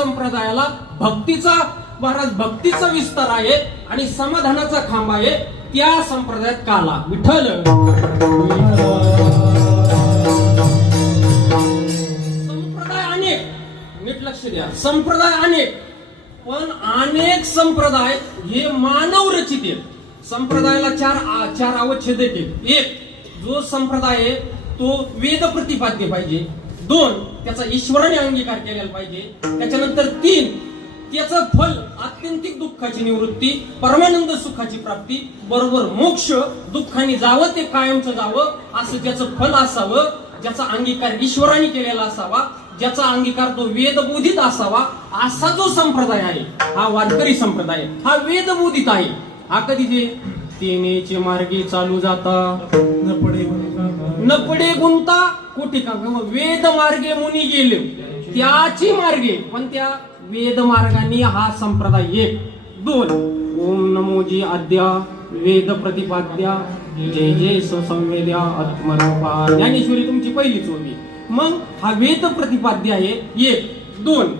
संप्रदायाला भक्तीचा महाराज भक्तीचा विस्तार आहे आणि समाधानाचा खांब आहे. त्या संप्रदायात काला विठ्ठल. संप्रदाय अनेक, नीट लक्ष द्या, संप्रदाय अनेक, पण अनेक संप्रदाय हे मानव रचित आहेत. संप्रदायाला चार अवच्छेद आहेत. एक, जो संप्रदाय आहे तो वेद प्रतिपाद्य पाहिजे. दोन, त्याचा ईश्वराने अंगीकार केलेला पाहिजे. त्याच्यानंतर तीन, त्याचं फल आत्यंतिक दुःखाची निवृत्ती, परमानंद सुखाची प्राप्ती, बरोबर मोक्ष, दुःखाने जावं ते कायमचं जावं असं ज्याचं फल असावं, ज्याचा अंगीकार ईश्वराने केलेला असावा, ज्याचा अंगीकार तो वेदबोधित असावा, असा जो संप्रदाय आहे हा वारकरी संप्रदाय. हा वेदबोधित आहे. हा कधी ते तेनेचे मार्गे चालू जाता न पडे गुंता कोठे का. वेद मार्गे मुनी गेले त्याची मार्गे, पण त्या वेद मार्गाने हा संप्रदाय एक. दोन, ओम नमोजी आद्या वेद प्रतिपाद्या जय जय संवेद्या आत्मरूपा. ज्ञानेश्वरी तुमची पहिलीच होती. मग हा वेद प्रतिपाद्य आहे एक. दोन,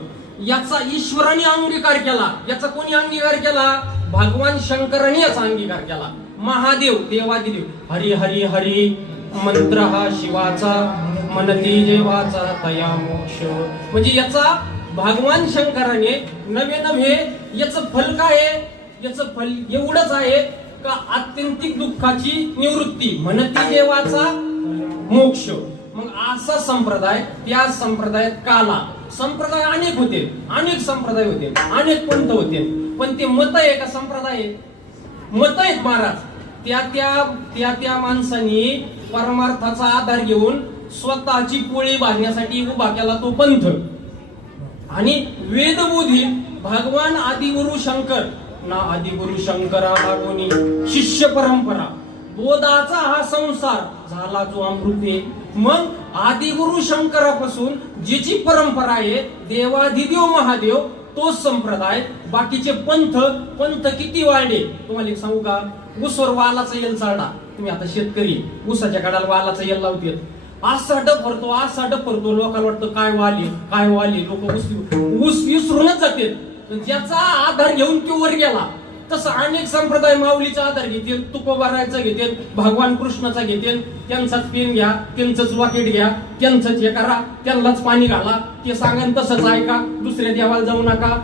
याचा ईश्वराने अंगीकार केला. याचा कोणी अंगीकार केला? भगवान शंकराने याचा अंगीकार केला. महादेव, देवादिदेव. हरी हरी हरी मंत्र हा शिवाचा, मनती देवाचा तया मोक्ष. म्हणजे याचा भगवान शंकराने नवे याचं फल काय आहे? याचं फल एवढंच आहे का आत्यंतिक दुःखाची निवृत्ती, म्हणती देवाचा मोक्ष. मग असा संप्रदाय, त्या संप्रदायात काला. संप्रदाय अनेक होते, अनेक संप्रदाय होते, अनेक पंथ होते, पण ते मत आहे का संप्रदाय? मत आहेत महाराज. त्या माणसांनी परमार्थाचा आधार घेऊन स्वतःची पोळी भाजण्यासाठी उभा केला तो पंथ. आणि वेदबोधी भगवान आदिगुरु शंकर ना आदिगुरु शंकरा लागोनी शिष्य परंपरा बोधाचा हा संसार झाला जो अमृते. मग आदिगुरु शंकरापासून जिची परंपरा आहे देवादिदेव महादेव तोच संप्रदाय. बाकीचे पंथ किती वाढले तुम्हाला एक सांगू का? ऊसवर वालाचा येल चालला. तुम्ही आता शेतकरी ऊसाच्या काढाला वालाचा येल लावते, असा डफरतो लोकांना वाटतं काय वाली लोक ऊस विसरूनच जाते. ज्याचा आधार घेऊन तो वर गेला. तसं अनेक संप्रदाय माऊलीचा आधार घेतील, तुकोबारायचा घेतील, भगवान कृष्णाचा घेतील. त्यांचाच पेन घ्या, त्यांचंच वाकेट घ्या, त्यांचंच हे करा, त्यांनाच पाणी घाला, ते सांगा तसंच ऐका, दुसऱ्या देवाला जाऊ नका.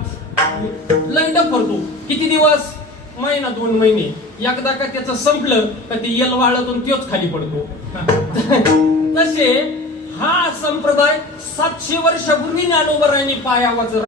लंड करतो किती दिवस? महिना 2 महिने. एकदा का त्याचं संपलं का ते येल वाळतून तोच खाली पडतो. तसे हा संप्रदाय 700 वर्षापूर्वी ज्ञानोबरायांनी पायावर